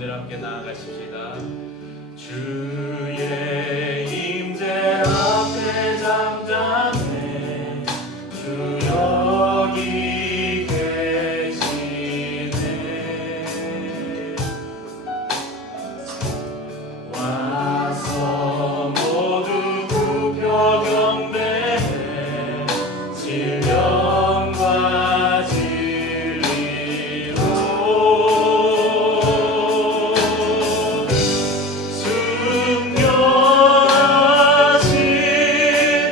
가운데로 함께 나아가십시다. 주의 임재 앞에 잠잠해 주 여기 계시네. 와서 모두 굽혀 경배해 진령과 진리로 순결하신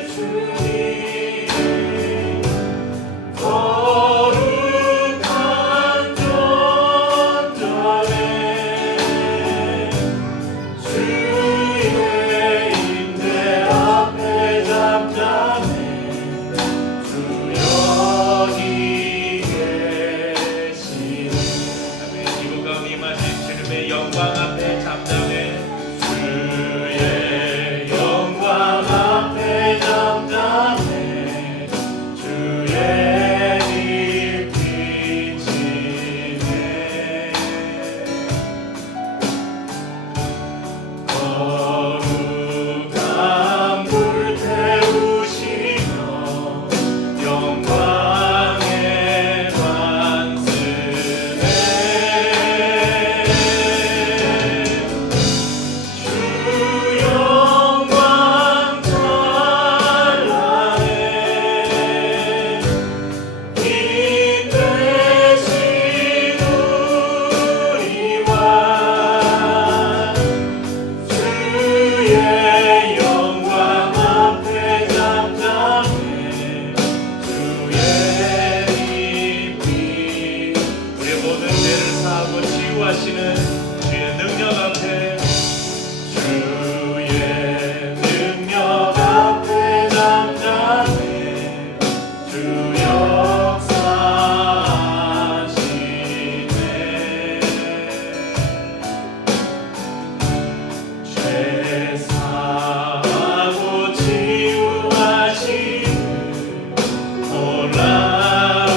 주님 거룩한 존전에 주의 임재 앞에 잠잠해 주 여기 계시네. 아멘. 이곳 가운데 임하신 주님의 영광 앞에 잠잠해 주의 영광 앞에 잠잠해 주의 빛이시네. 거룩한 불 태우시며 영광의 관습에 주 영광 찬란해 이 되신 우리와 주의 영광 앞에 잠잠해 주의 빛 우리의 모든 죄를 사하고 치유하시는 주의 능력 앞에 주의 능력 앞에 잠잠해 주 역사하시네. 죄 사하고 치유하시는 놀라운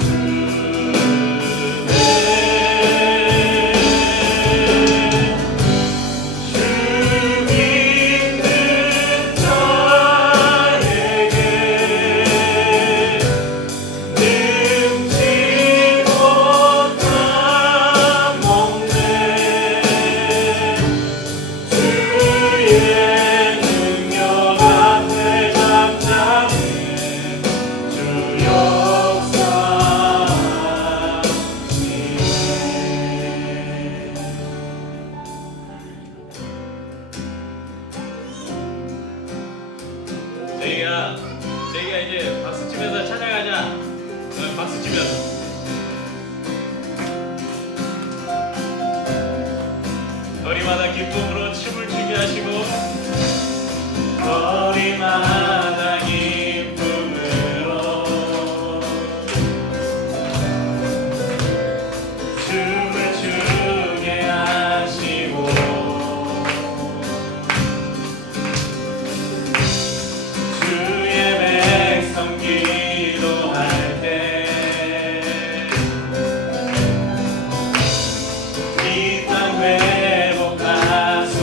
주네. 주 믿는 자에게 능치 못한 목내 주의 능력 앞에 잠잠해 주 역사하시네. 저희가 이제 박수 치면서 찬양하자. 박수 치면서 거리마다 기쁨으로 춤을 추게 하시고 거리마다 기쁨으로 춤을 추게 하시고 주의 백성 기도할 때 이 땅 회복하소서.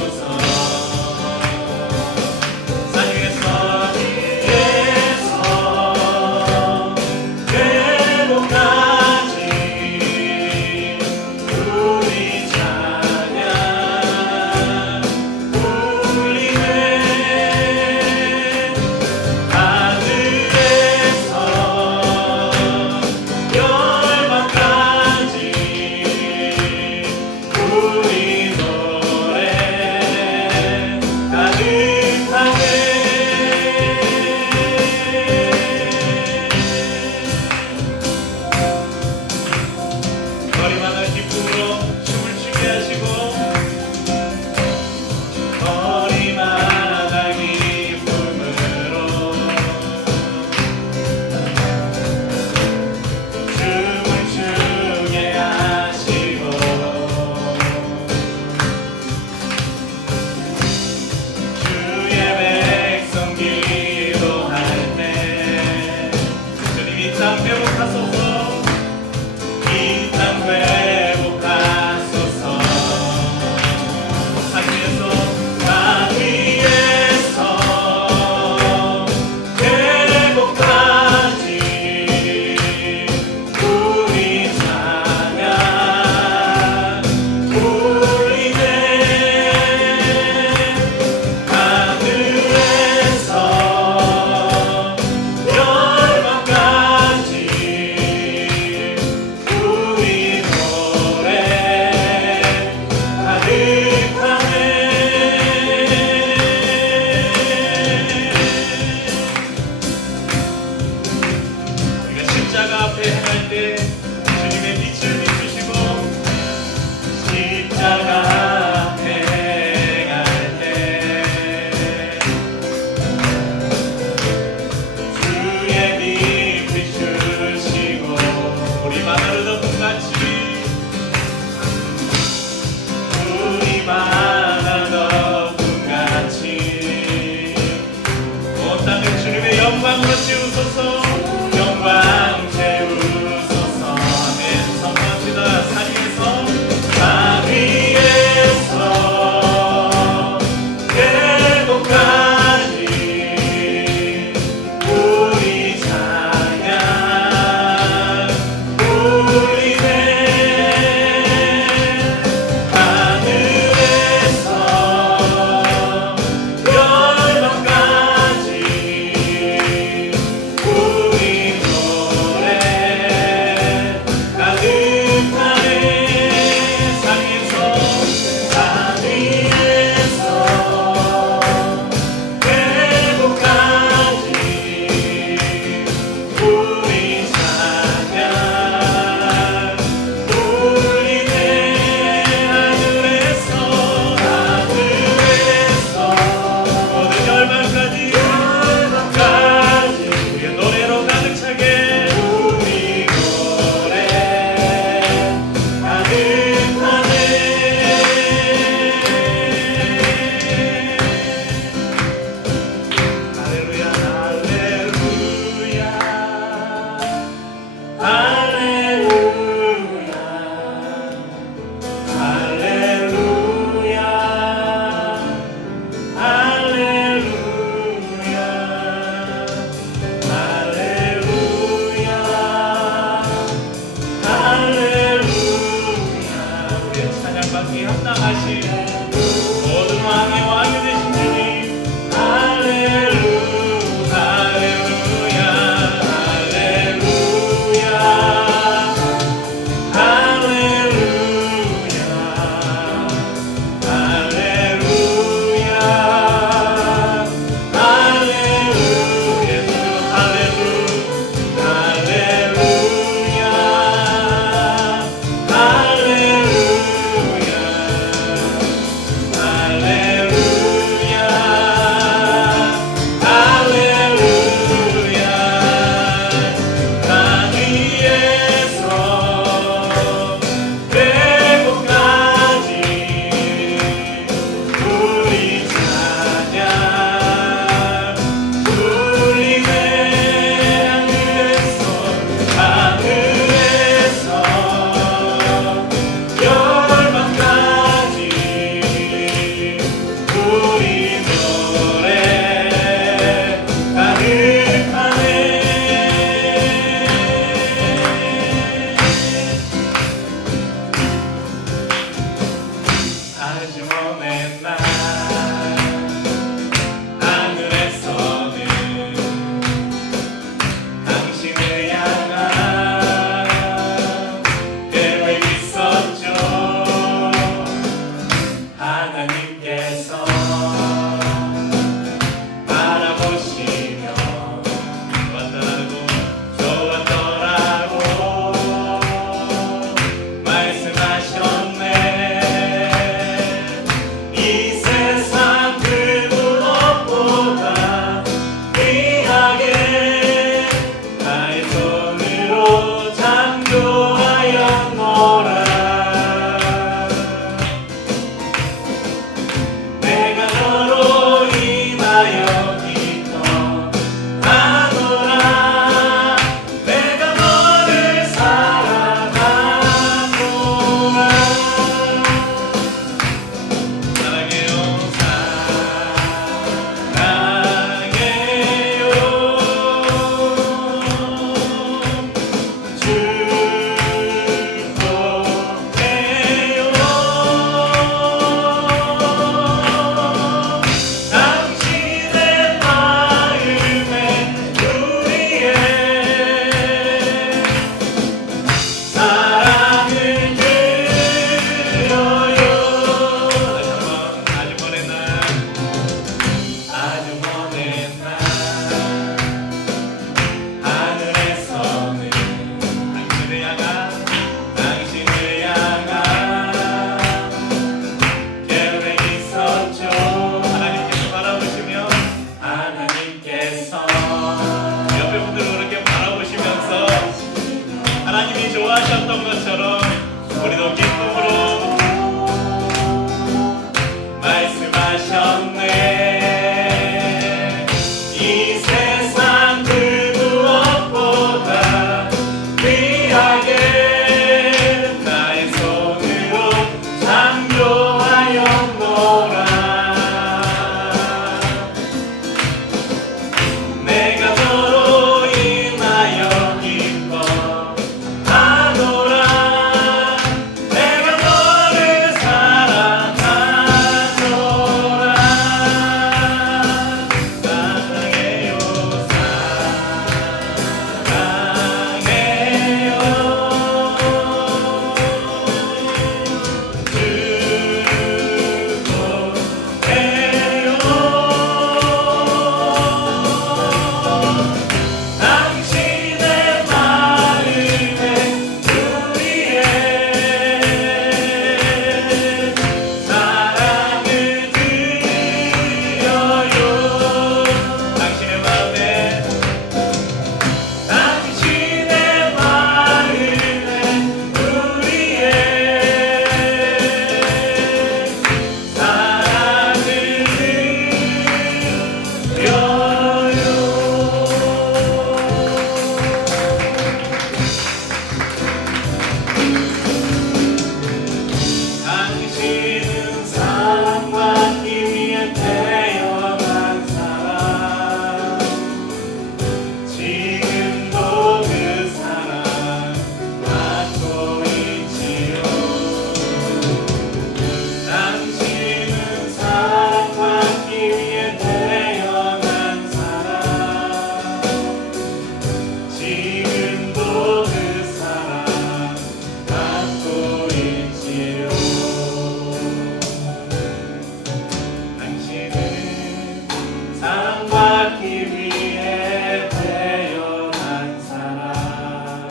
위해 태어난 사람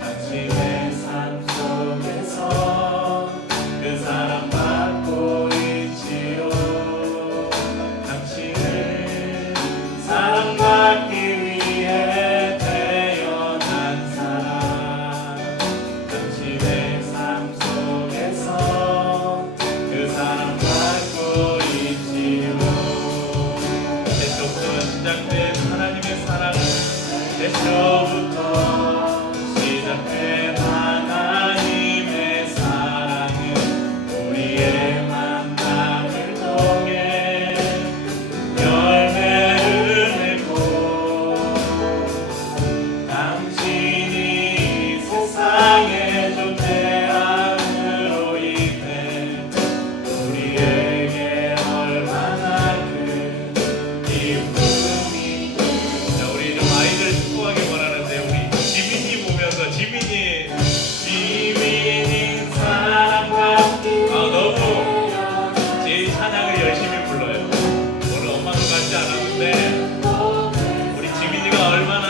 당신의 삶 속에서 그 사랑받고 있지요. 당신을 사랑받기 위해 태어난 사람 당신의 삶 속에서 그 사랑받고 있지요. 태초부터 시작된 하나님의 사랑은 태초부터 시작된 하나님의 사랑은 우리의 만남을 통해 열매를 맺고 당신이 세상에 존재함으로 인해 우리에게 얼마나 큰 기쁨이. 자, 우리 좀 아이들 축복하기 원하는데 우리 지민이 보면서 지민이 사랑받기 너무 제 찬양을 열심히 불러요. 오늘 엄마도 같지 않았는데 우리 지민이가 얼마나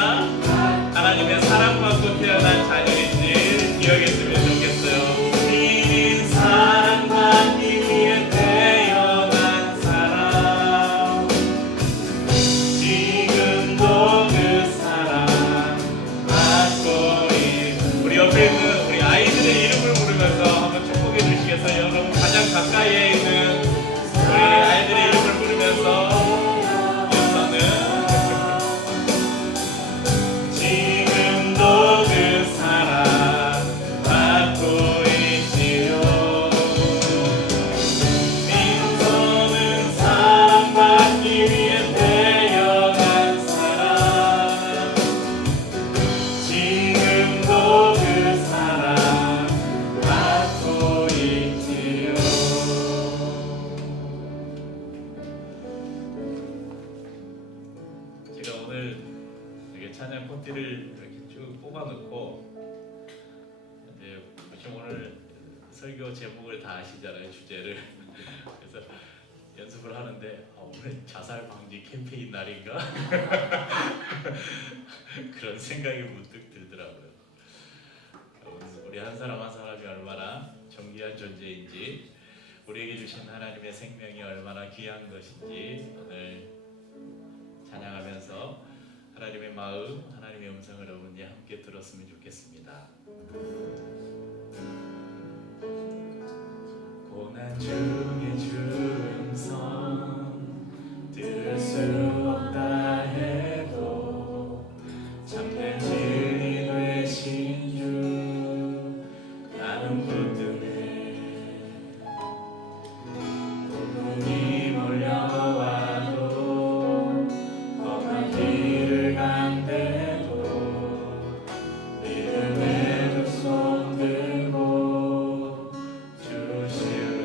하나님의 사랑받고 태어난 자녀인지 기억했으면 좋겠어요. 주님 사랑받기 위해 태어난 사람 지금도 그 사랑 받고 있는. 우리 옆에 있는 우리 아이들의 이름을 부르면서 한번 축복해 주시겠어요? 여러분 가장 가까이에 있는 우리 아이들의 이름을 부르면서 연서는 지금도 그 사랑 받고 있지요. 민서는 사랑받기 위해 태어난 사람 지금도 그 사랑 받고 있지요. 제가 오늘 이렇게 찬양 콘티를 이렇게 쭉 뽑아놓고 이제 보시면 오늘 설교 제목을 다 아시잖아요, 주제를. 그래서 연습을 하는데 오늘 자살 방지 캠페인 날인가 그런 생각이 문득 들더라고요. 우리 한 사람 한 사람이 얼마나 존귀한 존재인지, 우리에게 주신 하나님의 생명이 얼마나 귀한 것인지 오늘 찬양하면서 하나님의 마음, 하나님의 음성을 여러분이 함께 들었으면 좋겠습니다. 고난 중에 주 음성 들을 수 없다 해도 참된 진리 되신 주 나는 붙드네. 폭풍이 몰려와도 험한 길을 간대도 믿음의 두 손 들고 주실래.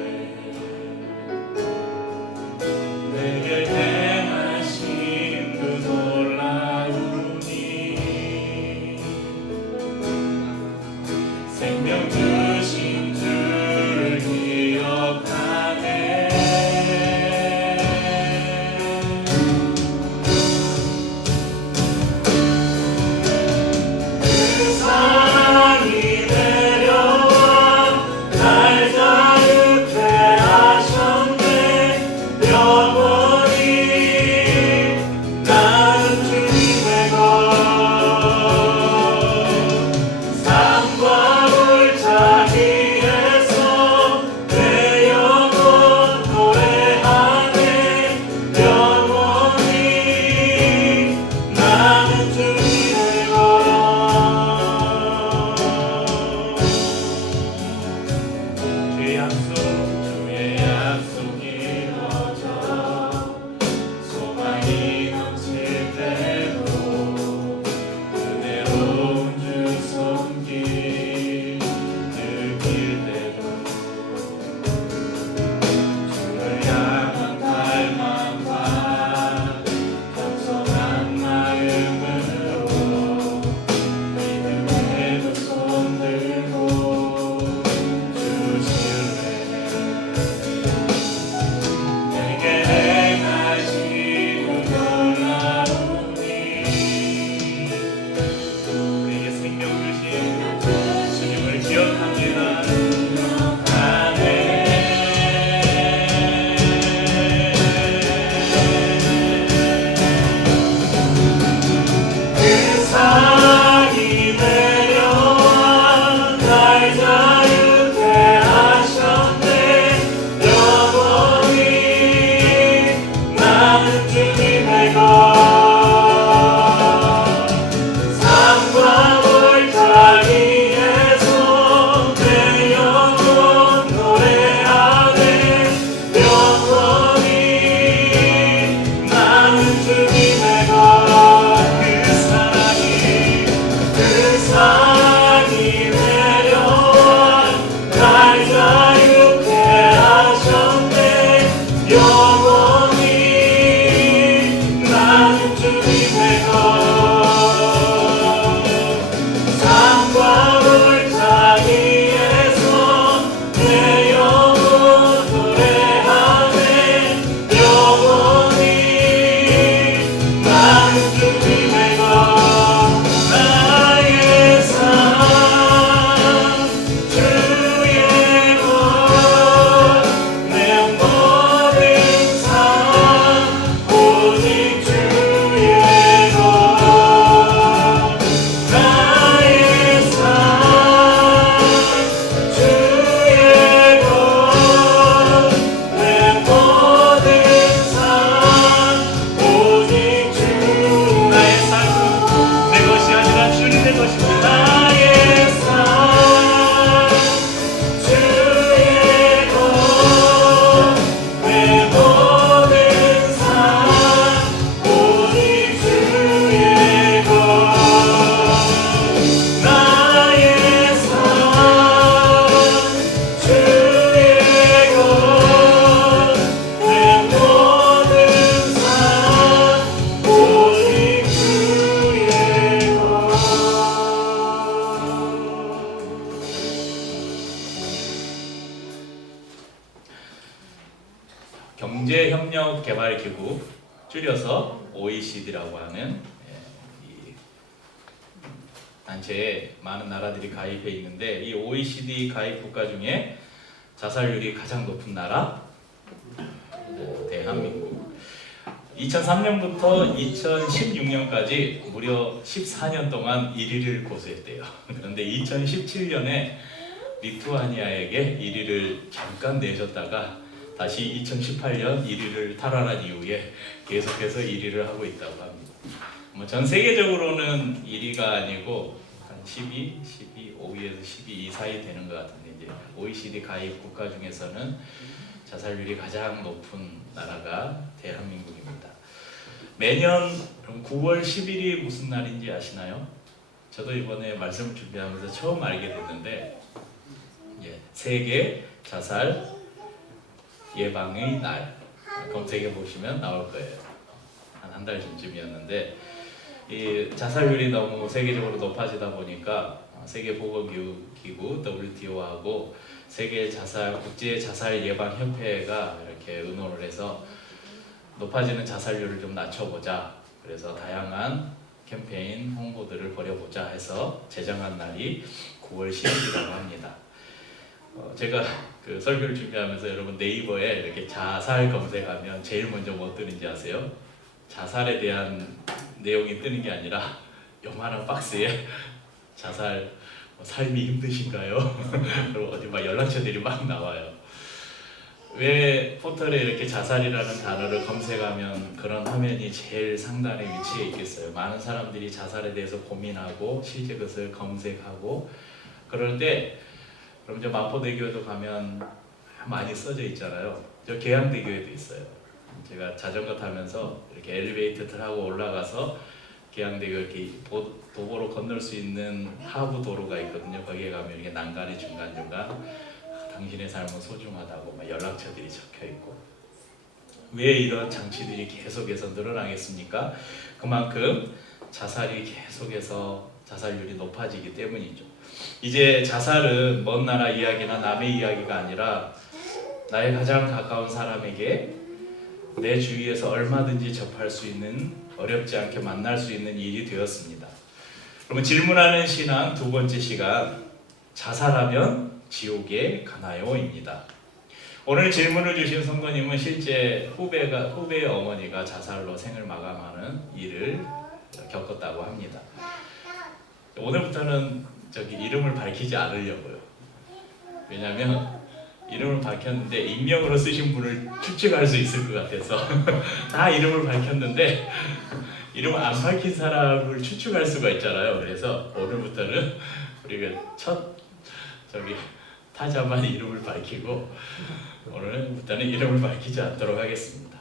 줄여서 OECD라고 하는 이 단체에 많은 나라들이 가입해 있는데, 이 OECD 가입 국가 중에 자살률이 가장 높은 나라 대한민국. 2003년부터 2016년까지 무려 14년 동안 1위를 고수했대요. 그런데 2017년에 리투아니아에게 1위를 잠깐 내줬다가 다시 2018년 1위를 탈환한 이후에 계속해서 1위를 하고 있다고 합니다. 전 세계적으로는 1위가 아니고 한 12, 5위에서 12 사이 되는 것 같은데, 이제 OECD 가입 국가 중에서는 자살률이 가장 높은 나라가 대한민국입니다. 매년 9월 10일이 무슨 날인지 아시나요? 저도 이번에 말씀을 준비하면서 처음 알게 됐는데, 세계 자살 예방의 날 검색해 보시면 나올 거예요. 한 달 전쯤이었는데, 이 자살률이 너무 세계적으로 높아지다 보니까 세계보건기구 WTO하고 세계 자살 국제 자살 예방 협회가 이렇게 의논을 해서 높아지는 자살률을 좀 낮춰보자. 그래서 다양한 캠페인 홍보들을 벌여보자 해서 제정한 날이 9월 10일이라고 합니다. 제가 그 설교를 준비하면서 여러분 네이버에 이렇게 자살 검색하면 제일 먼저 뭐 뜨는지 아세요? 자살에 대한 내용이 뜨는 게 아니라 요만한 박스에 자살 삶이 힘드신가요? 그리고 어디 막 연락처들이 막 나와요. 왜 포털에 이렇게 자살이라는 단어를 검색하면 그런 화면이 제일 상단에 위치해 있겠어요? 많은 사람들이 자살에 대해서 고민하고 실제 그것을 검색하고 그럴 때, 그럼 저 마포대교에도 가면 많이 써져 있잖아요. 저 계양대교에도 있어요. 제가 자전거 타면서 이렇게 엘리베이터 타고 올라가서 계양대교 이렇게 도보로 건널 수 있는 하부 도로가 있거든요. 거기에 가면 이렇게 난간이 중간중간 당신의 삶은 소중하다고 막 연락처들이 적혀 있고. 왜 이런 장치들이 계속해서 늘어나겠습니까? 그만큼 자살이 계속해서 자살률이 높아지기 때문이죠. 이제 자살은 먼 나라 이야기나 남의 이야기가 아니라 나의 가장 가까운 사람에게 내 주위에서 얼마든지 접할 수 있는, 어렵지 않게 만날 수 있는 일이 되었습니다. 그러면 질문하는 신앙 두 번째 시간, 자살하면 지옥에 가나요?입니다. 오늘 질문을 주신 성도님은 실제 후배의 어머니가 자살로 생을 마감하는 일을 겪었다고 합니다. 오늘부터는 이름을 밝히지 않으려고요. 왜냐하면 이름을 밝혔는데 익명으로 쓰신 분을 추측할 수 있을 것 같아서 다 이름을 밝혔는데 이름을 안 밝힌 사람을 추측할 수가 있잖아요. 그래서 오늘부터는 우리가 첫 타자만 이름을 밝히고 오늘부터는 이름을 밝히지 않도록 하겠습니다.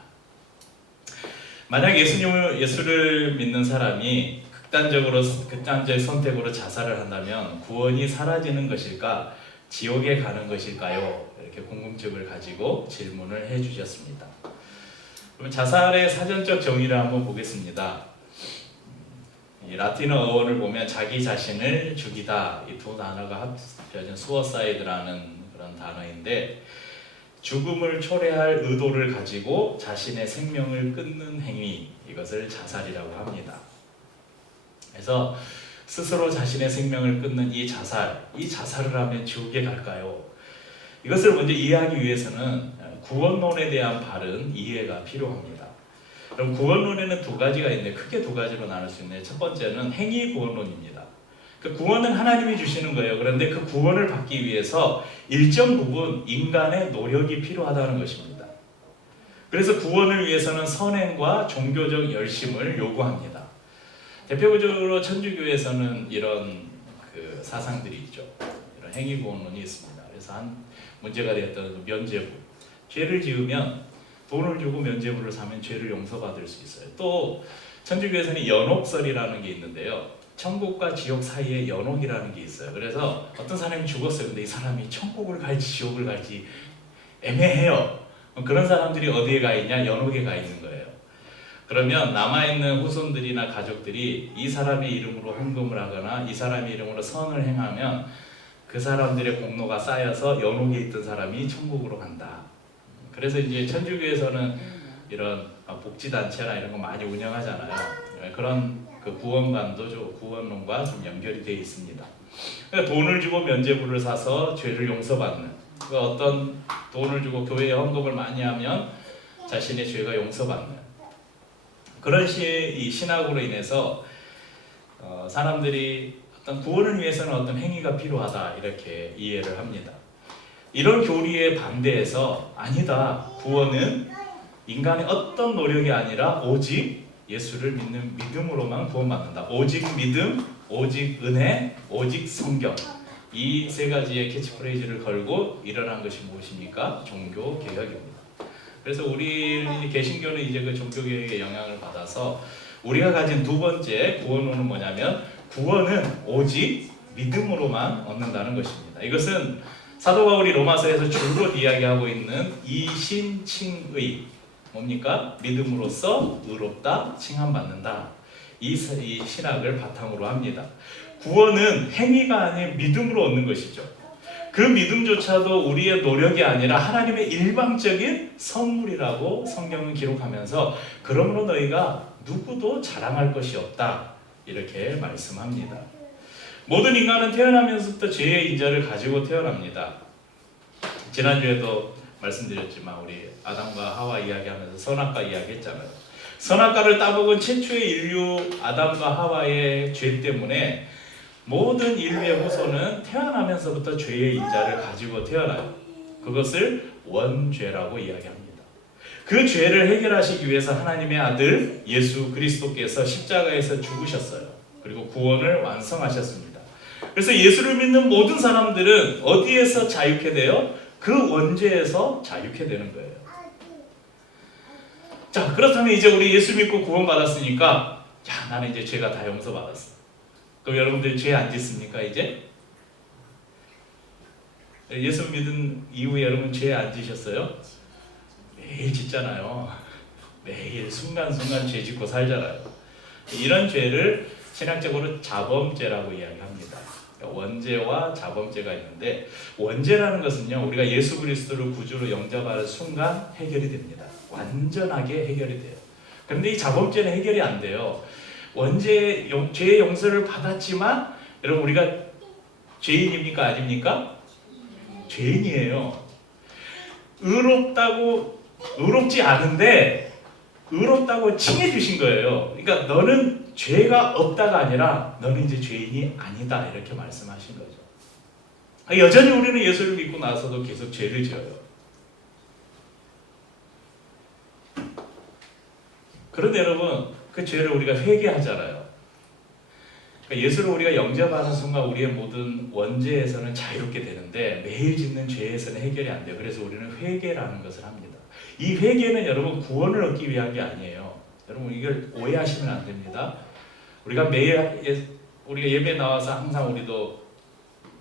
만약 예수를 믿는 사람이 극단적 선택으로 자살을 한다면 구원이 사라지는 것일까, 지옥에 가는 것일까요? 이렇게 궁금증을 가지고 질문을 해주셨습니다. 그럼 자살의 사전적 정의를 한번 보겠습니다. 이 라틴어 어원을 보면 자기 자신을 죽이다, 이 두 단어가 합쳐진 suicide라는 그런 단어인데, 죽음을 초래할 의도를 가지고 자신의 생명을 끊는 행위, 이것을 자살이라고 합니다. 그래서 스스로 자신의 생명을 끊는 이 자살을 하면 지옥에 갈까요? 이것을 먼저 이해하기 위해서는 구원론에 대한 바른 이해가 필요합니다. 그럼 구원론에는 두 가지가 있는데 크게 두 가지로 나눌 수 있는데, 첫 번째는 행위 구원론입니다. 그 구원은 하나님이 주시는 거예요. 그런데 그 구원을 받기 위해서 일정 부분 인간의 노력이 필요하다는 것입니다. 그래서 구원을 위해서는 선행과 종교적 열심을 요구합니다. 대표적으로 천주교에서는 이런 사상들이 있죠. 이런 행위 구원론이 있습니다. 그래서 한 문제가 되었던 면죄부, 죄를 지으면 돈을 주고 면죄부를 사면 죄를 용서받을 수 있어요. 또 천주교에서는 연옥설이라는 게 있는데요. 천국과 지옥 사이에 연옥이라는 게 있어요. 그래서 어떤 사람이 죽었어요. 근데 이 사람이 천국을 갈지 지옥을 갈지 애매해요. 그런 사람들이 어디에 가 있냐? 연옥에 가 있는 거예요. 그러면 남아있는 후손들이나 가족들이 이 사람의 이름으로 헌금을 하거나 이 사람의 이름으로 선을 행하면 그 사람들의 공로가 쌓여서 연옥에 있던 사람이 천국으로 간다. 그래서 이제 천주교에서는 이런 복지단체나 이런 거 많이 운영하잖아요. 그런 그 구원관도 구원론과 좀 연결이 되어 있습니다. 그러니까 돈을 주고 면죄부를 사서 죄를 용서받는, 그러니까 어떤 돈을 주고 교회에 헌금을 많이 하면 자신의 죄가 용서받는 그런 이 신학으로 인해서 사람들이 어떤 구원을 위해서는 어떤 행위가 필요하다 이렇게 이해를 합니다. 이런 교리에 반대해서 아니다. 구원은 인간의 어떤 노력이 아니라 오직 예수를 믿는 믿음으로만 구원받는다. 오직 믿음, 오직 은혜, 오직 성경. 이 세 가지의 캐치프레이즈를 걸고 일어난 것이 무엇입니까? 종교 개혁입니다. 그래서 우리 개신교는 이제 그 종교 개혁의 영향을 받아서 우리가 가진 두 번째 구원론은 뭐냐면 구원은 오직 믿음으로만 얻는다는 것입니다. 이것은 사도 바울이 로마서에서 줄곧 이야기하고 있는 이신칭의 뭡니까? 믿음으로써 의롭다 칭함받는다. 이 신학을 바탕으로 합니다. 구원은 행위가 아닌 믿음으로 얻는 것이죠. 그 믿음조차도 우리의 노력이 아니라 하나님의 일방적인 선물이라고 성경은 기록하면서 그러므로 너희가 누구도 자랑할 것이 없다 이렇게 말씀합니다. 모든 인간은 태어나면서부터 죄의 인자를 가지고 태어납니다. 지난주에도 말씀드렸지만 우리 아담과 하와 이야기하면서 선악과 이야기했잖아요. 선악과를 따먹은 최초의 인류 아담과 하와의 죄 때문에 모든 인류의 후손은 태어나면서부터 죄의 인자를 가지고 태어나요. 그것을 원죄라고 이야기합니다. 그 죄를 해결하시기 위해서 하나님의 아들 예수 그리스도께서 십자가에서 죽으셨어요. 그리고 구원을 완성하셨습니다. 그래서 예수를 믿는 모든 사람들은 어디에서 자유케 돼요? 그 원죄에서 자유케 되는 거예요. 자, 그렇다면 이제 우리 예수 믿고 구원받았으니까 야, 나는 이제 죄가 다 용서받았어. 그럼 여러분들 죄 안 짓습니까 이제? 예수 믿은 이후에 여러분 죄 안 지셨어요? 매일 짓잖아요. 매일 순간순간 죄 짓고 살잖아요. 이런 죄를 신학적으로 자범죄라고 이야기합니다. 원죄와 자범죄가 있는데 원죄라는 것은요 우리가 예수 그리스도를 구주로 영접하는 순간 해결이 됩니다. 완전하게 해결이 돼요. 그런데 이 자범죄는 해결이 안 돼요. 죄의 용서를 받았지만 여러분 우리가 죄인입니까 아닙니까? 죄인이에요. 의롭지 않은데 의롭다고 칭해 주신 거예요. 그러니까 너는 죄가 없다가 아니라 너는 이제 죄인이 아니다 이렇게 말씀하신 거죠. 여전히 우리는 예수를 믿고 나서도 계속 죄를 지어요. 그런데 여러분 그 죄를 우리가 회개하잖아요. 그러니까 예수를 우리가 영접하는 순간 우리의 모든 원죄에서는 자유롭게 되는데 매일 짓는 죄에서는 해결이 안 돼요. 그래서 우리는 회개라는 것을 합니다. 이 회개는 여러분 구원을 얻기 위한 게 아니에요. 여러분 이걸 오해하시면 안 됩니다. 우리가 매일 우리가 예배 나와서 항상 우리도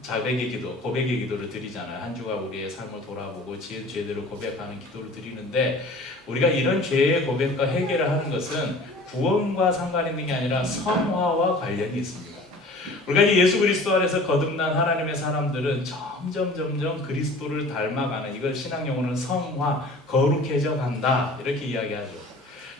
자백의 기도, 고백의 기도를 드리잖아요. 한 주가 우리의 삶을 돌아보고 지은 죄들을 고백하는 기도를 드리는데 우리가 이런 죄의 고백과 해결을 하는 것은 구원과 상관 있는 게 아니라 성화와 관련이 있습니다. 우리가 이제 예수 그리스도 안에서 거듭난 하나님의 사람들은 점점 그리스도를 닮아가는 이걸 신학 용어는 성화, 거룩해져 간다 이렇게 이야기하죠.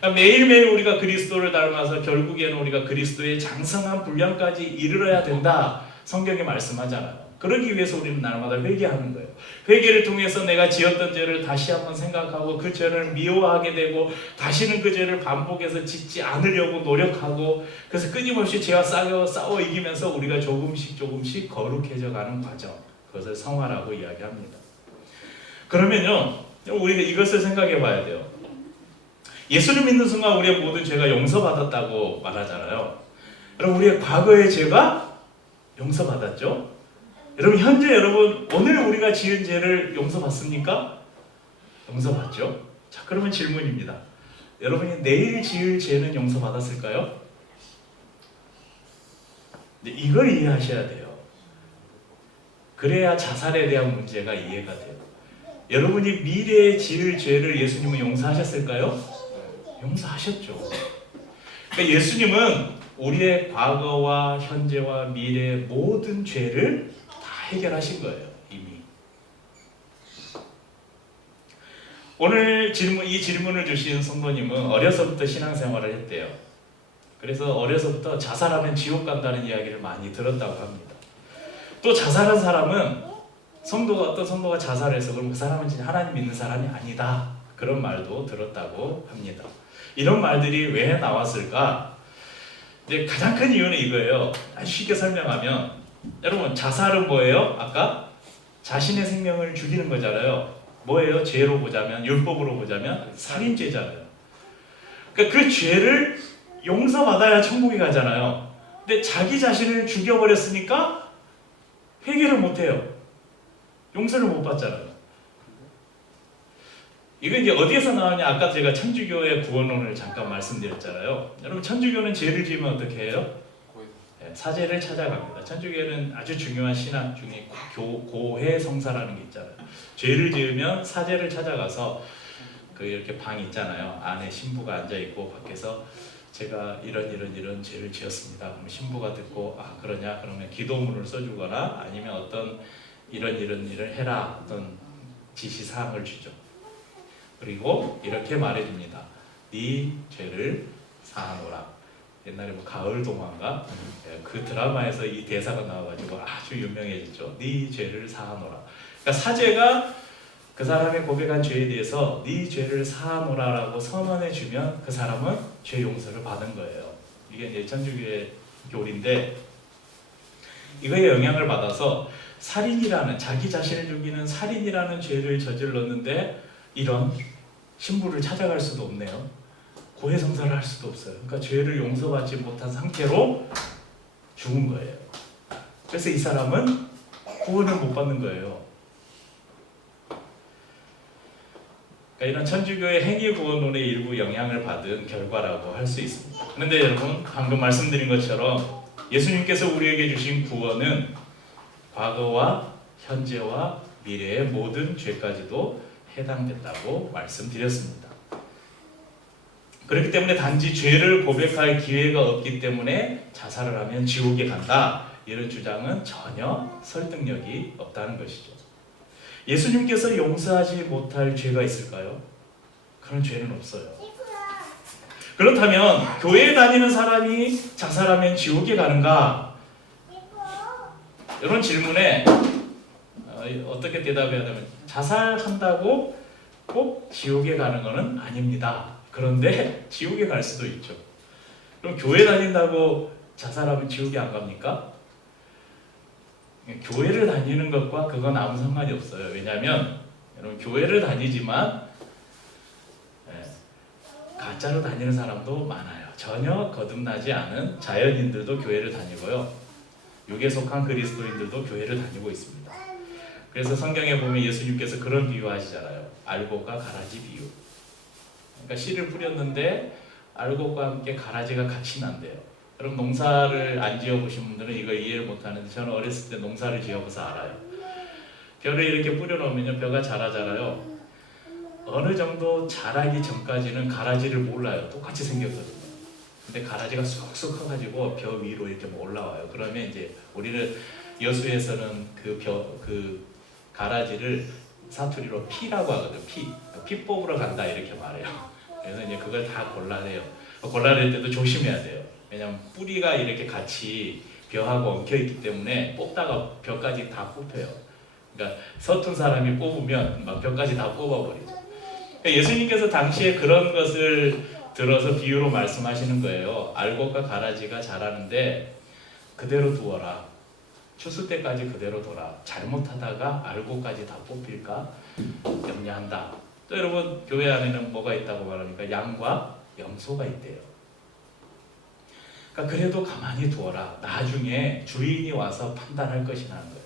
그러니까 매일매일 우리가 그리스도를 닮아서 결국에는 우리가 그리스도의 장성한 분량까지 이르러야 된다. 성경이 말씀하잖아요. 그러기 위해서 우리는 날마다 회개하는 거예요. 회개를 통해서 내가 지었던 죄를 다시 한번 생각하고 그 죄를 미워하게 되고 다시는 그 죄를 반복해서 짓지 않으려고 노력하고 그래서 끊임없이 죄와 싸워 이기면서 우리가 조금씩 거룩해져 가는 과정, 그것을 성화라고 이야기합니다. 그러면요 우리가 이것을 생각해 봐야 돼요. 예수를 믿는 순간 우리의 모든 죄가 용서받았다고 말하잖아요. 여러분 우리의 과거의 죄가 용서받았죠? 여러분 현재 여러분 오늘 우리가 지은 죄를 용서받습니까? 용서받죠? 자 그러면 질문입니다. 여러분이 내일 지을 죄는 용서받았을까요? 네, 이걸 이해하셔야 돼요. 그래야 자살에 대한 문제가 이해가 돼요. 여러분이 미래에 지을 죄를 예수님은 용서하셨을까요? 용서하셨죠. 그러니까 예수님은 우리의 과거와 현재와 미래의 모든 죄를 다 해결하신 거예요. 이미. 오늘 이 질문을 주신 성도님은 어려서부터 신앙생활을 했대요. 그래서 어려서부터 자살하면 지옥 간다는 이야기를 많이 들었다고 합니다. 또 자살한 사람은 어떤 성도가 자살해서 그럼 그 사람은 진짜 하나님 믿는 사람이 아니다, 그런 말도 들었다고 합니다. 이런 말들이 왜 나왔을까? 이제 가장 큰 이유는 이거예요. 아주 쉽게 설명하면, 여러분 자살은 뭐예요? 아까 자신의 생명을 죽이는 거잖아요. 뭐예요? 죄로 보자면, 율법으로 보자면 살인죄잖아요. 그러니까 그 죄를 용서받아야 천국에 가잖아요. 근데 자기 자신을 죽여버렸으니까 회개를 못해요. 용서를 못 받잖아요. 이거 이제 어디에서 나오냐? 아까 제가 천주교의 구원론을 잠깐 말씀드렸잖아요. 여러분 천주교는 죄를 지으면 어떻게 해요? 사제를 찾아갑니다. 천주교는 아주 중요한 신학 중에 고해성사라는 게 있잖아요. 죄를 지으면 사제를 찾아가서 그 이렇게 방 있잖아요. 안에 신부가 앉아 있고 밖에서 제가 이런 죄를 지었습니다. 그럼 신부가 듣고 아 그러냐? 그러면 기도문을 써주거나 아니면 어떤 이런 일을 해라, 어떤 지시사항을 주죠. 그리고 이렇게 말해줍니다. 네 죄를 사하노라. 옛날에 뭐 가을동화인가 그 드라마에서 이 대사가 나와가지고 아주 유명해졌죠. 네 죄를 사하노라. 그러니까 사제가 그 사람의 고백한 죄에 대해서 네 죄를 사하노라라고 선언해주면 그 사람은 죄 용서를 받은 거예요. 이게 이제 천주교의 교리인데, 이거에 영향을 받아서 살인이라는, 자기 자신을 죽이는 살인이라는 죄를 저질렀는데 이런 신부를 찾아갈 수도 없네요. 고해성사를 할 수도 없어요. 그러니까 죄를 용서받지 못한 상태로 죽은 거예요. 그래서 이 사람은 구원을 못 받는 거예요. 그러니까 이런 천주교의 행위구원론의 일부 영향을 받은 결과라고 할 수 있습니다. 그런데 여러분, 방금 말씀드린 것처럼 예수님께서 우리에게 주신 구원은 과거와 현재와 미래의 모든 죄까지도 해당된다고 말씀드렸습니다. 그렇기 때문에 단지 죄를 고백할 기회가 없기 때문에 자살을 하면 지옥에 간다, 이런 주장은 전혀 설득력이 없다는 것이죠. 예수님께서 용서하지 못할 죄가 있을까요? 그런 죄는 없어요. 그렇다면 교회에 다니는 사람이 자살하면 지옥에 가는가? 이런 질문에 어떻게 대답해야 되면, 자살한다고 꼭 지옥에 가는 것은 아닙니다. 그런데 지옥에 갈 수도 있죠. 그럼 교회 다닌다고 자살하면 지옥에 안 갑니까? 교회를 다니는 것과 그건 아무 상관이 없어요. 왜냐하면 여러분, 교회를 다니지만 가짜로 다니는 사람도 많아요. 전혀 거듭나지 않은 자연인들도 교회를 다니고요, 육에 속한 그리스도인들도 교회를 다니고 있습니다. 그래서 성경에 보면 예수님께서 그런 비유하시잖아요. 알곡과 가라지 비유. 그러니까 씨를 뿌렸는데 알곡과 함께 가라지가 같이 난대요. 여러분, 농사를 안 지어보신 분들은 이걸 이해를 못하는데, 저는 어렸을 때 농사를 지어봐서 알아요. 벼를 이렇게 뿌려놓으면 벼가 자라잖아요. 어느 정도 자라기 전까지는 가라지를 몰라요. 똑같이 생겼거든요. 근데 가라지가 쑥쑥 커가지고 벼 위로 이렇게 올라와요. 그러면 이제 우리는 여수에서는 그 가라지를 사투리로 피라고 하거든. 피 뽑으러 간다 이렇게 말해요. 그래서 이제 그걸 다 골라내요. 골라낼 때도 조심해야 돼요. 왜냐면 뿌리가 이렇게 같이 벼하고 엉켜 있기 때문에 뽑다가 벼까지 다 뽑혀요. 그러니까 서툰 사람이 뽑으면 막 벼까지 다 뽑아버리죠. 예수님께서 당시에 그런 것을 들어서 비유로 말씀하시는 거예요. 알곡과 가라지가 자라는데 그대로 두어라. 추수 때까지 그대로 둬라. 잘못하다가 알곡까지 다 뽑힐까 염려한다. 또 여러분, 교회 안에는 뭐가 있다고 말합니까? 양과 염소가 있대요. 그러니까 그래도 가만히 두어라. 나중에 주인이 와서 판단할 것이라는 거예요.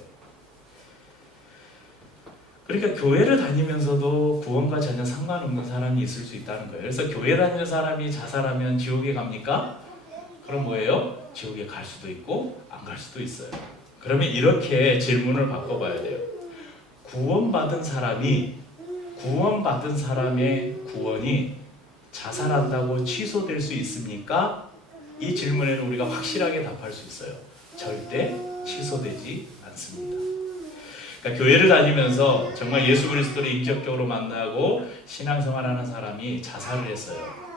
그러니까 교회를 다니면서도 구원과 전혀 상관없는 사람이 있을 수 있다는 거예요. 그래서 교회 다니는 사람이 자살하면 지옥에 갑니까? 그럼 뭐예요? 지옥에 갈 수도 있고 안 갈 수도 있어요. 그러면 이렇게 질문을 바꿔봐야 돼요. 구원받은 사람의 구원이 자살한다고 취소될 수 있습니까? 이 질문에는 우리가 확실하게 답할 수 있어요. 절대 취소되지 않습니다. 그러니까 교회를 다니면서 정말 예수 그리스도를 인격적으로 만나고 신앙생활하는 사람이 자살을 했어요.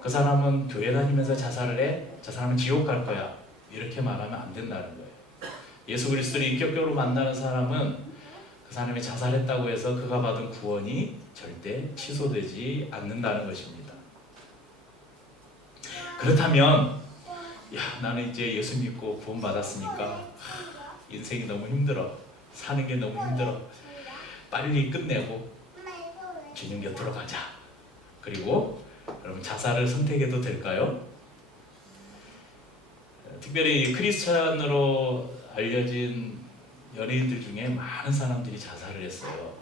그 사람은 교회 다니면서 자살을 해? 저 사람은 지옥 갈 거야. 이렇게 말하면 안 된다는 거예요. 예수 그리스도를 인격적으로 만나는 사람은 그 사람이 자살했다고 해서 그가 받은 구원이 절대 취소되지 않는다는 것입니다. 그렇다면 나는 이제 예수 믿고 구원 받았으니까 인생이 너무 힘들어. 사는 게 너무 힘들어. 빨리 끝내고 주님 곁으로 가자. 그리고 여러분 자살을 선택해도 될까요? 특별히 크리스찬으로 알려진 연예인들 중에 많은 사람들이 자살을 했어요.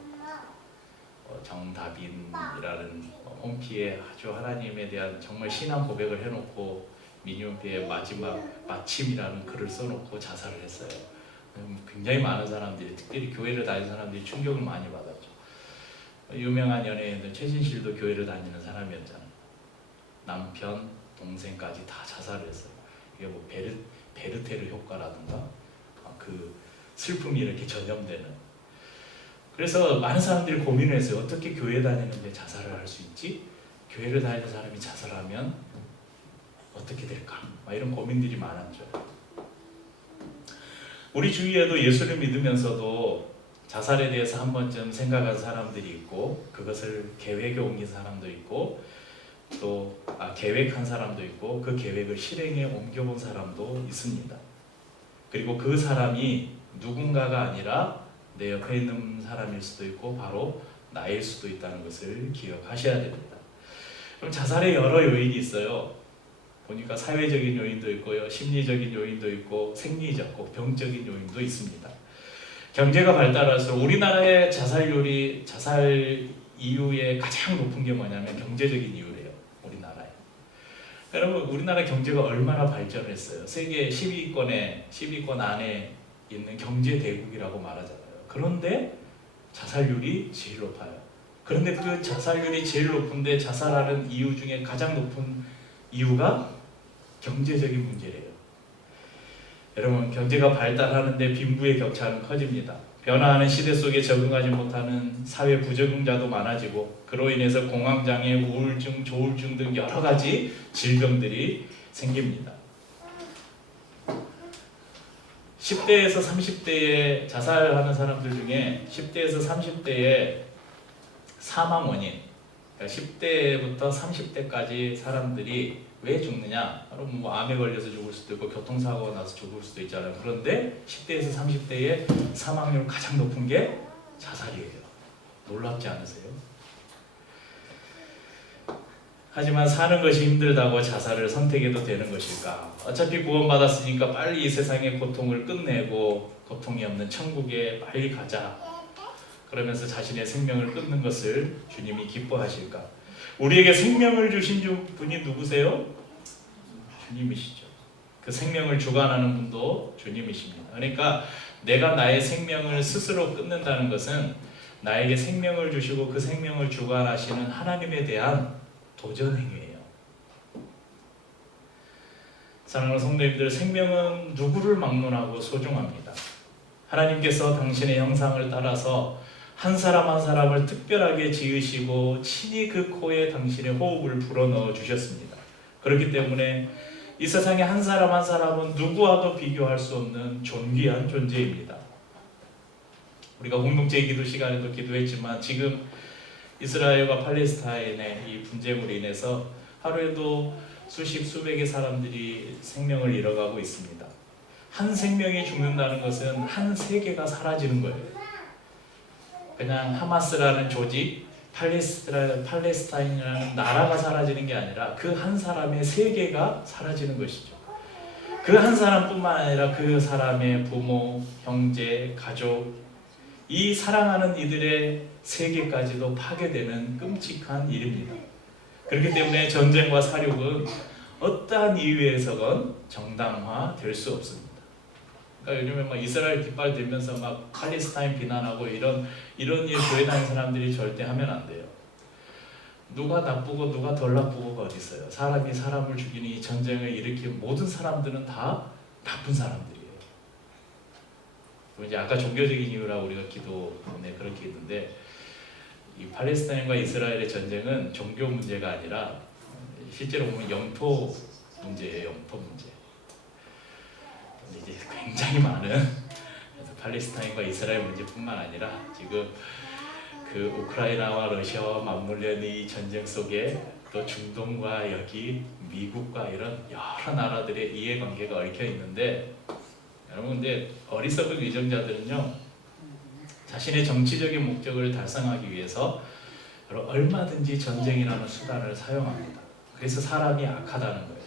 정다빈이라는 홈피에 아주 하나님에 대한 정말 신앙 고백을 해놓고 미니홈피에 마지막 마침이라는 글을 써놓고 자살을 했어요. 굉장히 많은 사람들이, 특별히 교회를 다니는 사람들이 충격을 많이 받았죠. 유명한 연예인들 최진실도 교회를 다니는 사람이었잖아요. 남편, 동생까지 다 자살을 했어요. 이게 뭐 베르테르 효과라든가 그 슬픔이 이렇게 전염되는. 그래서 많은 사람들이 고민을 했어요. 어떻게 교회 다니는데 자살을 할 수 있지? 교회를 다니는 사람이 자살하면 어떻게 될까? 이런 고민들이 많았죠. 우리 주위에도 예수를 믿으면서도 자살에 대해서 한 번쯤 생각한 사람들이 있고, 그것을 계획에 옮긴 사람도 있고, 또 계획한 사람도 있고, 그 계획을 실행에 옮겨본 사람도 있습니다. 그리고 그 사람이 누군가가 아니라 내 옆에 있는 사람일 수도 있고 바로 나일 수도 있다는 것을 기억하셔야 됩니다. 그럼 자살의 여러 요인이 있어요. 보니까 사회적인 요인도 있고요, 심리적인 요인도 있고, 생리적, 병적인 요인도 있습니다. 경제가 발달할수록 우리나라의 자살률이, 자살 이유의 가장 높은 게 뭐냐면 경제적인 이유래요. 우리나라에. 여러분, 우리나라 경제가 얼마나 발전을 했어요. 세계 10위권 안에 있는 경제 대국이라고 말하잖아요. 그런데 자살률이 제일 높아요. 그런데 그 자살률이 제일 높은데 자살하는 이유 중에 가장 높은 이유가 경제적인 문제래요. 여러분, 경제가 발달하는데 빈부의 격차는 커집니다. 변화하는 시대 속에 적응하지 못하는 사회 부적응자도 많아지고, 그로 인해서 공황장애, 우울증, 조울증 등 여러 가지 질병들이 생깁니다. 10대에서 30대에 자살하는 사람들 중에 10대에서 30대의 사망 원인, 그러니까 10대부터 30대까지 사람들이 왜 죽느냐? 바로 뭐 암에 걸려서 죽을 수도 있고 교통사고가 나서 죽을 수도 있잖아요. 그런데 10대에서 30대의 사망률 가장 높은 게 자살이에요. 놀랍지 않으세요? 하지만 사는 것이 힘들다고 자살을 선택해도 되는 것일까? 어차피 구원받았으니까 빨리 이 세상의 고통을 끝내고 고통이 없는 천국에 빨리 가자. 그러면서 자신의 생명을 끊는 것을 주님이 기뻐하실까? 우리에게 생명을 주신 분이 누구세요? 주님이시죠. 그 생명을 주관하는 분도 주님이십니다. 그러니까 내가 나의 생명을 스스로 끊는다는 것은 나에게 생명을 주시고 그 생명을 주관하시는 하나님에 대한 도전 행위예요. 사랑하는 성도님들, 생명은 누구를 막론하고 소중합니다. 하나님께서 당신의 형상을 따라서 한 사람 한 사람을 특별하게 지으시고 친히 그 코에 당신의 호흡을 불어넣어 주셨습니다. 그렇기 때문에 이 세상의 한 사람 한 사람은 누구와도 비교할 수 없는 존귀한 존재입니다. 우리가 공동체 기도 시간에도 기도했지만 지금 이스라엘과 팔레스타인의 이 분쟁으로 인해서 하루에도 수십 수백의 사람들이 생명을 잃어가고 있습니다. 한 생명이 죽는다는 것은 한 세계가 사라지는 거예요. 그냥 하마스라는 조직, 팔레스타인이라는 나라가 사라지는 게 아니라 그 한 사람의 세계가 사라지는 것이죠. 그 한 사람뿐만 아니라 그 사람의 부모, 형제, 가족, 이 사랑하는 이들의 세계까지도 파괴되는 끔찍한 일입니다. 그렇기 때문에 전쟁과 사륙은 어떠한 이유에서건 정당화될 수 없습니다. 그러니까 요즘에 막 이스라엘 깃발 들면서 막 팔레스타인 비난하고 이런 일 교회 다니는 사람들이 절대 하면 안 돼요. 누가 나쁘고 누가 덜 나쁘고가 어디 있어요? 사람이 사람을 죽이는 이 전쟁을 일으킨 모든 사람들은 다 나쁜 사람들이에요. 그리고 이제 아까 종교적인 이유라 우리가 기도에 그렇게 있는데 이 팔레스타인과 이스라엘의 전쟁은 종교 문제가 아니라 실제로 보면 영토 문제예요. 영토 문제. 근데 이제 굉장히 많은 그래서 팔레스타인과 이스라엘 문제뿐만 아니라 지금 그 우크라이나와 러시아와 맞물려 있는 이 전쟁 속에 또 중동과 여기 미국과 이런 여러 나라들의 이해관계가 얽혀 있는데 여러분 근데 어리석은 위정자들은요 자신의 정치적인 목적을 달성하기 위해서 얼마든지 전쟁이라는 수단을 사용합니다. 그래서 사람이 악하다는 거예요.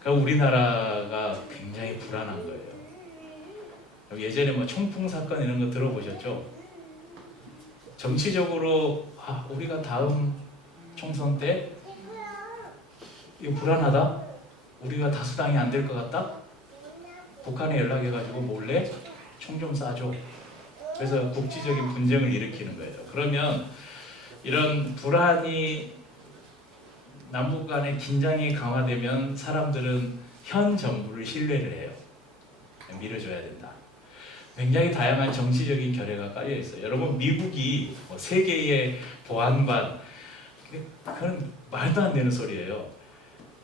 그러니까 우리나라가 굉장히 불안한 거예요. 예전에 뭐 총풍 사건 이런 거 들어보셨죠? 정치적으로 우리가 다음 총선 때 이거 불안하다? 우리가 다수당이 안 될 것 같다? 북한에 연락해가지고 몰래 총 좀 쏴줘. 그래서 국지적인 분쟁을 일으키는 거예요. 그러면 이런 불안이 남북 간의 긴장이 강화되면 사람들은 현 정부를 신뢰를 해요. 밀어줘야 된다. 굉장히 다양한 정치적인 결여가 깔려 있어요. 여러분 미국이 뭐 세계의 보안관 그건 말도 안 되는 소리예요.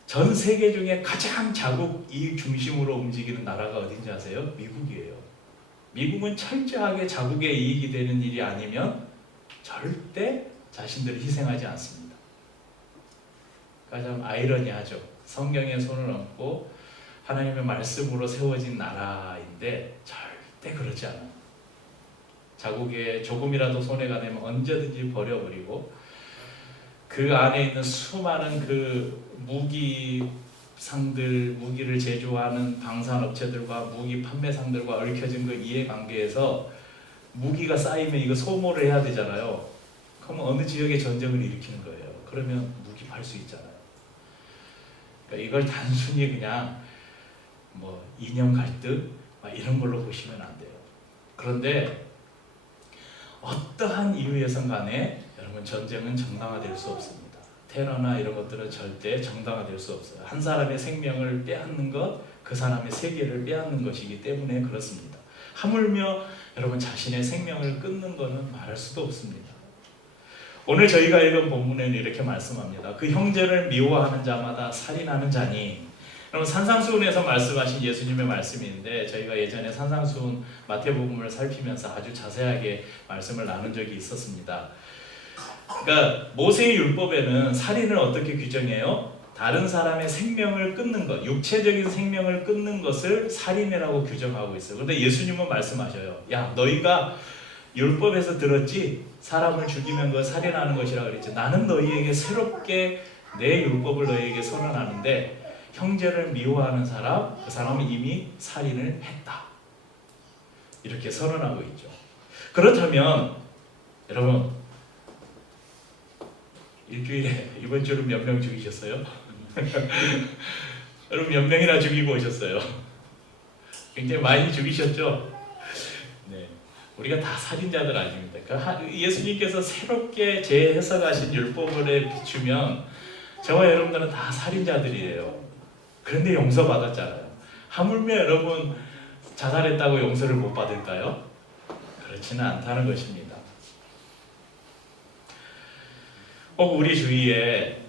전 세계 중에 가장 자국 이익 중심으로 움직이는 나라가 어딘지 아세요? 미국이에요. 미국은 철저하게 자국의 이익이 되는 일이 아니면 절대 자신들을 희생하지 않습니다. 그러니까 좀 아이러니하죠. 성경에 손을 얹고 하나님의 말씀으로 세워진 나라인데 절대 그렇지 않아요. 자국에 조금이라도 손해가 되면 언제든지 버려버리고 그 안에 있는 수많은 그 무기를 제조하는 방산업체들과 무기 판매상들과 얽혀진 그 이해관계에서 무기가 쌓이면 이거 소모를 해야 되잖아요. 그럼 어느 지역에 전쟁을 일으키는 거예요. 그러면 무기 팔 수 있잖아요. 그러니까 이걸 단순히 그냥 뭐 이념 갈등 이런 걸로 보시면 안 돼요. 그런데 어떠한 이유에선 간에 여러분 전쟁은 정당화될 수 없습니다. 테러나 이런 것들은 절대 정당화될 수 없어요. 한 사람의 생명을 빼앗는 것, 그 사람의 세계를 빼앗는 것이기 때문에 그렇습니다. 하물며 여러분 자신의 생명을 끊는 것은 말할 수도 없습니다. 오늘 저희가 읽은 본문에는 이렇게 말씀합니다. 그 형제를 미워하는 자마다 살인하는 자니. 여러분 산상수훈에서 말씀하신 예수님의 말씀인데 저희가 예전에 산상수훈 마태복음을 살피면서 아주 자세하게 말씀을 나눈 적이 있었습니다. 그러니까 모세의 율법에는 살인을 어떻게 규정해요? 다른 사람의 생명을 끊는 것, 육체적인 생명을 끊는 것을 살인이라고 규정하고 있어요. 그런데 예수님은 말씀하셔요. 야, 너희가 율법에서 들었지? 사람을 죽이면 그걸 살인하는 것이라고 그랬지. 나는 너희에게 새롭게 내 율법을 너희에게 선언하는데 형제를 미워하는 사람, 그 사람은 이미 살인을 했다. 이렇게 선언하고 있죠. 그렇다면 여러분 일주일에 이번 주는 몇 명 죽이셨어요? 여러분 몇 명이나 죽이고 오셨어요? 굉장히 많이 죽이셨죠? 네, 우리가 다 살인자들 아닙니까? 그러니까 예수님께서 새롭게 재해석하신 율법을 비추면 저와 여러분들은 다 살인자들이에요. 그런데 용서받았잖아요. 하물며 여러분 자살했다고 용서를 못 받을까요? 그렇지는 않다는 것입니다. 혹 우리 주위에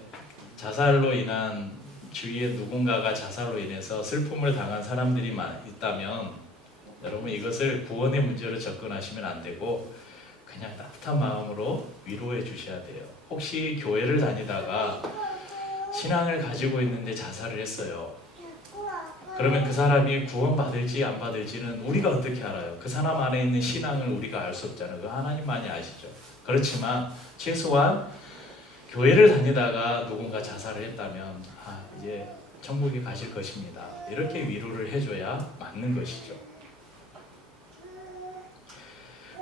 자살로 인한 주위에 누군가가 자살로 인해서 슬픔을 당한 사람들이 있다면 여러분 이것을 구원의 문제로 접근하시면 안 되고 그냥 따뜻한 마음으로 위로해 주셔야 돼요. 혹시 교회를 다니다가 신앙을 가지고 있는데 자살을 했어요. 그러면 그 사람이 구원받을지 안 받을지는 우리가 어떻게 알아요? 그 사람 안에 있는 신앙을 우리가 알 수 없잖아요. 그 하나님만이 아시죠. 그렇지만 최소한 교회를 다니다가 누군가 자살을 했다면 이제 천국에 가실 것입니다. 이렇게 위로를 해줘야 맞는 것이죠.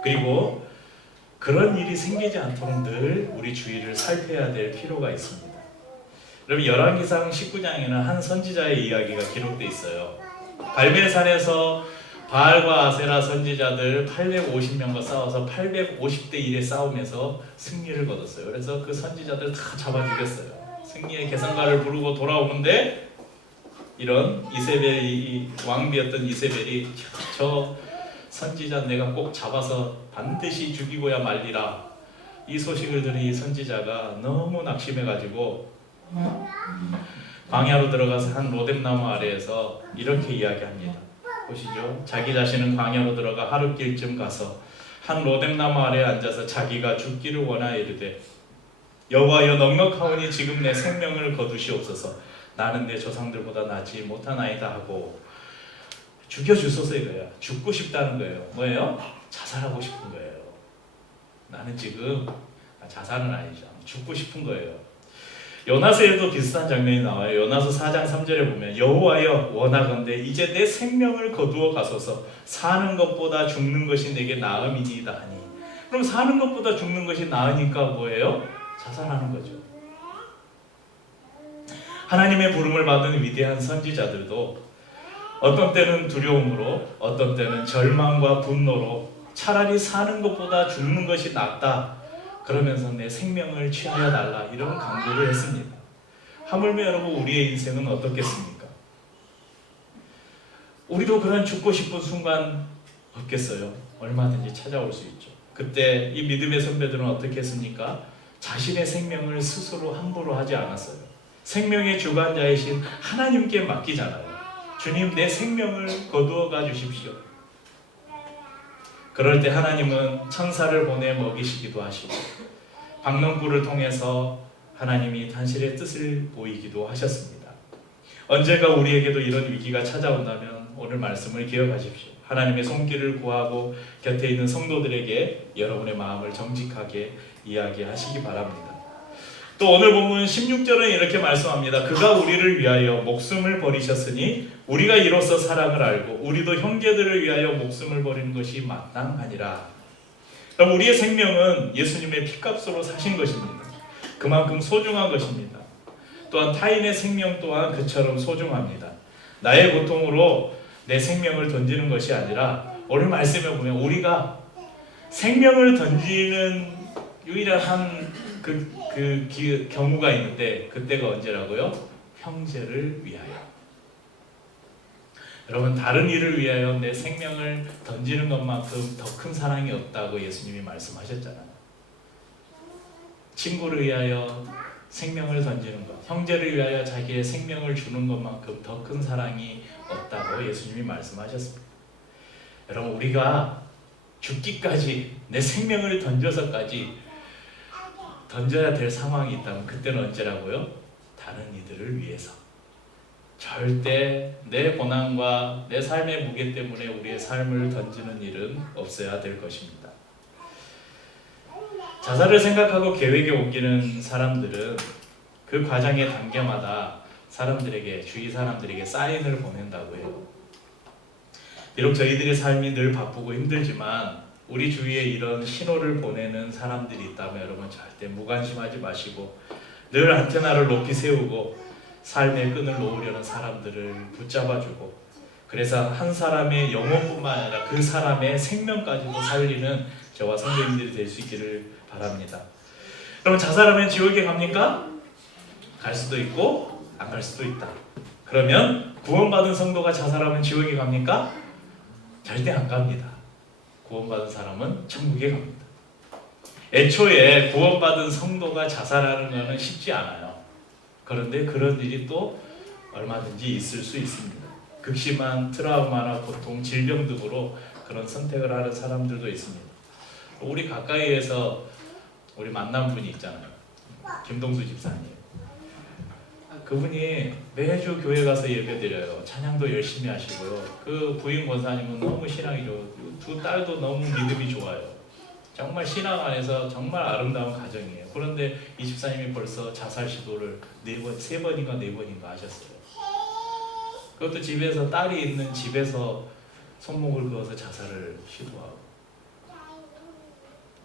그리고 그런 일이 생기지 않도록 늘 우리 주위를 살펴야 될 필요가 있습니다. 여러분 열왕기상 19장에는 한 선지자의 이야기가 기록되어 있어요. 갈멜산에서 바알과 아세라 선지자들 850명과 싸워서 850대 1의 싸움에서 승리를 거뒀어요. 그래서 그 선지자들 다 잡아 죽였어요. 승리의 계산가를 부르고 돌아오는데 이런 이세벨이 왕비였던 이세벨이 저 선지자 내가 꼭 잡아서 반드시 죽이고야 말리라. 이 소식을 들은 이 선지자가 너무 낙심해가지고 광야로 들어가서 한 로뎀나무 아래에서 이렇게 이야기합니다. 보시죠. 자기 자신은 광야로 들어가 하룻길쯤 가서 한 로뎀나무 아래에 앉아서 자기가 죽기를 원하여 이르되 여호와여 넉넉하오니 지금 내 생명을 거두시옵소서. 나는 내 조상들보다 낫지 못하나이다 하고 죽여주소서 이거야. 죽고 싶다는 거예요. 뭐예요? 자살하고 싶은 거예요. 나는 지금 자살은 아니죠. 죽고 싶은 거예요. 요나서에도 비슷한 장면이 나와요. 요나서 4장 3절에 보면 여호와여 원하건대 이제 내 생명을 거두어 가소서. 사는 것보다 죽는 것이 내게 나음이니이다 하니. 그럼 사는 것보다 죽는 것이 나으니까 뭐예요? 자살하는 거죠. 하나님의 부름을 받은 위대한 선지자들도 어떤 때는 두려움으로, 어떤 때는 절망과 분노로 차라리 사는 것보다 죽는 것이 낫다 그러면서 내 생명을 취하여 달라 이런 강구를 했습니다. 하물며 여러분 우리의 인생은 어떻겠습니까? 우리도 그런 죽고 싶은 순간 없겠어요? 얼마든지 찾아올 수 있죠. 그때 이 믿음의 선배들은 어떻게 했습니까? 자신의 생명을 스스로 함부로 하지 않았어요. 생명의 주관자이신 하나님께 맡기잖아요. 주님 내 생명을 거두어가 주십시오. 그럴 때 하나님은 천사를 보내 먹이시기도 하시고 박농구를 통해서 하나님이 당신의 뜻을 보이기도 하셨습니다. 언젠가 우리에게도 이런 위기가 찾아온다면 오늘 말씀을 기억하십시오. 하나님의 손길을 구하고 곁에 있는 성도들에게 여러분의 마음을 정직하게 이야기하시기 바랍니다. 또 오늘 본문 16절은 이렇게 말씀합니다. 그가 우리를 위하여 목숨을 버리셨으니 우리가 이로써 사랑을 알고 우리도 형제들을 위하여 목숨을 버리는 것이 마땅하니라. 그럼 우리의 생명은 예수님의 피값으로 사신 것입니다. 그만큼 소중한 것입니다. 또한 타인의 생명 또한 그처럼 소중합니다. 나의 고통으로 내 생명을 던지는 것이 아니라 오늘 말씀에 보면 우리가 생명을 던지는 유일한 경우가 있는데 그때가 언제라고요? 형제를 위하여. 여러분 다른 일을 위하여 내 생명을 던지는 것만큼 더 큰 사랑이 없다고 예수님이 말씀하셨잖아요. 친구를 위하여 생명을 던지는 것, 형제를 위하여 자기의 생명을 주는 것만큼 더 큰 사랑이 없다고 예수님이 말씀하셨습니다. 여러분 우리가 죽기까지 내 생명을 던져서까지 던져야 될 상황이 있다면 그때는 언제라고요? 다른 이들을 위해서. 절대 내 고난과 내 삶의 무게 때문에 우리의 삶을 던지는 일은 없어야 될 것입니다. 자살을 생각하고 계획에 옮기는 사람들은 그 과정의 단계마다 주위 사람들에게 사인을 보낸다고 해요. 비록 저희들의 삶이 늘 바쁘고 힘들지만 우리 주위에 이런 신호를 보내는 사람들이 있다면 여러분 절대 무관심하지 마시고 늘 안테나를 높이 세우고 삶의 끈을 놓으려는 사람들을 붙잡아주고 그래서 한 사람의 영혼뿐만 아니라 그 사람의 생명까지도 살리는 저와 선생님들이 될 수 있기를 바랍니다. 그럼 자살하면 지옥에 갑니까? 갈 수도 있고 안 갈 수도 있다. 그러면 구원받은 성도가 자살하면 지옥에 갑니까? 절대 안 갑니다. 구원받은 사람은 천국에 갑니다. 애초에 구원받은 성도가 자살하는 것은 쉽지 않아요. 그런데 그런 일이 또 얼마든지 있을 수 있습니다. 극심한 트라우마나 고통, 질병 등으로 그런 선택을 하는 사람들도 있습니다. 우리 가까이에서 우리 만난 분이 있잖아요. 김동수 집사님. 그분이 매주 교회 가서 예배드려요. 찬양도 열심히 하시고요. 그 부인 권사님은 너무 신앙이 좋고 두 딸도 너무 믿음이 좋아요. 정말 신앙 안에서 정말 아름다운 가정이에요. 그런데 이 집사님이 벌써 자살 시도를 3번인가 4번인가 하셨어요. 그것도 집에서 딸이 있는 집에서 손목을 그어서 자살을 시도하고.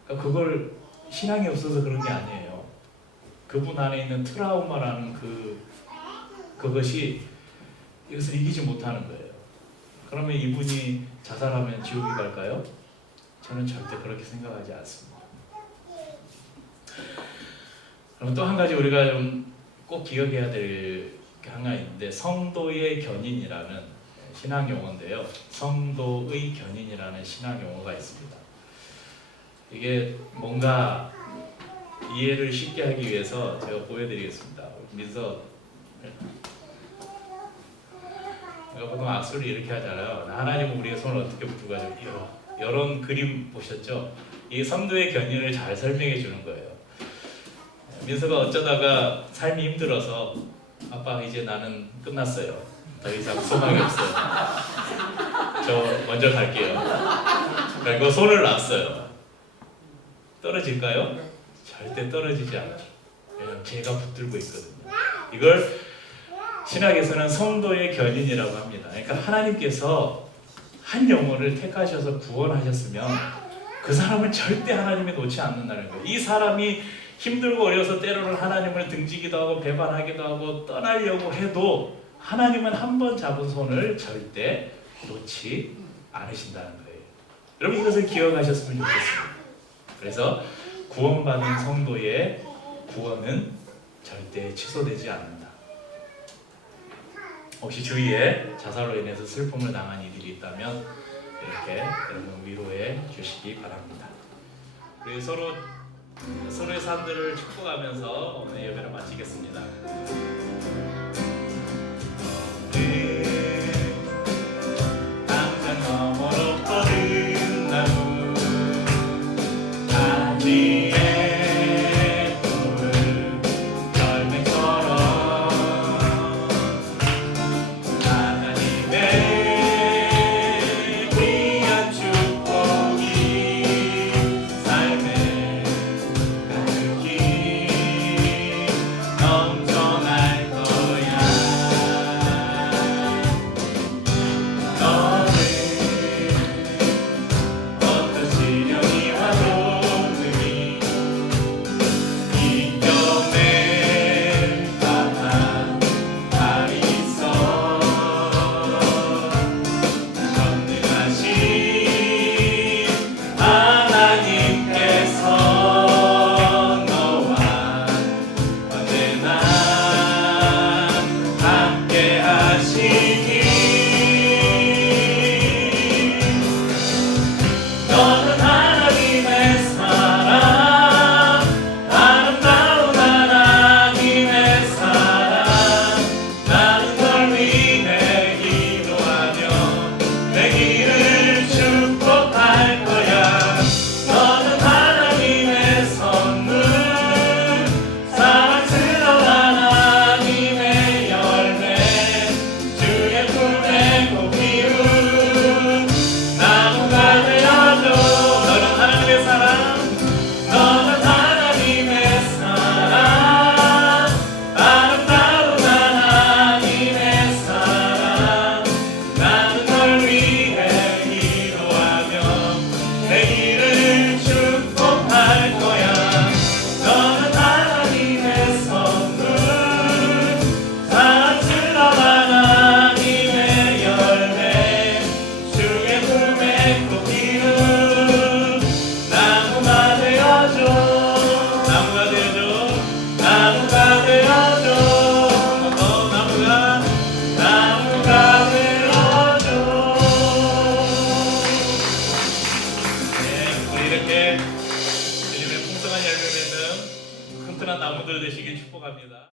그러니까 그걸 신앙이 없어서 그런 게 아니에요. 그분 안에 있는 트라우마라는 그것이 이것을 이기지 못하는 거예요. 그러면 이분이 자살하면 지옥에 갈까요? 저는 절대 그렇게 생각하지 않습니다. 그럼 또 한 가지 우리가 좀 꼭 기억해야 될 게 하나 있는데 성도의 견인이라는 신학 용어인데요. 성도의 견인이라는 신학 용어가 있습니다. 이게 뭔가 이해를 쉽게 하기 위해서 제가 보여드리겠습니다. 민서, 우리가 보통 악수를 이렇게 하잖아요. 하나님은 우리의 손을 어떻게 붙여가지고 이런 그림 보셨죠? 이 성도의 견인을 잘 설명해 주는 거예요. 민서가 어쩌다가 삶이 힘들어서 아빠 이제 나는 끝났어요. 더 이상 소망이 없어요. 저 먼저 갈게요. 그리고 손을 놨어요. 떨어질까요? 절대 떨어지지 않아요. 왜냐하면 제가 붙들고 있거든요. 이걸 신학에서는 성도의 견인이라고 합니다. 그러니까 하나님께서 한 영혼을 택하셔서 구원하셨으면 그 사람을 절대 하나님이 놓지 않는다는 거예요. 이 사람이 힘들고 어려서 때로는 하나님을 등지기도 하고 배반하기도 하고 떠나려고 해도 하나님은 한 번 잡은 손을 절대 놓지 않으신다는 거예요. 여러분 이것을 기억하셨으면 좋겠습니다. 그래서 구원받은 성도의 구원은 절대 취소되지 않는다. 혹시 주위에 자살로 인해서 슬픔을 당한 이들이 있다면 이렇게 여러분 위로해 주시기 바랍니다. 우리 서로의 삶들을 축복하면서 오늘 예배를 마치겠습니다. 당장 너머로 뻗은 나무 가지에 푸른 열매처럼 하나님의 귀한 축복이 삶에 가득히 넘쳐날 거야. 너는 어떤 시련이 와도 능히 이겨낼 만한 날이 있어. 전능하신 하나님께서 너와 언제나 함께 하시니 너는 하나님의 사랑, 아름다운 하나님의 사랑. 나는 널 위해 기도하며 내 길을 축복할 거야. 너는 하나님의 선물, 사랑스러운 하나님의 열매, 주의 품에 꼭 키운 나무가 되어줘. 너는 하나님의 사랑, 너는 하나님의 사랑, 아름다운 하나님의 사랑. 나는 널 위해 기도하며 내 길을 축복할 거야. 너는 하나님의 선물, 사랑스러운 하나님의 열매, 주의 품에 꼭 키운 나무가 되어줘. 나무가 되어줘. 나무가 되어줘. 나무가 되어줘. 네, 우리 이렇게 주님의 풍성한 열매 맺는 튼튼한 나무들 되시길 축복합니다.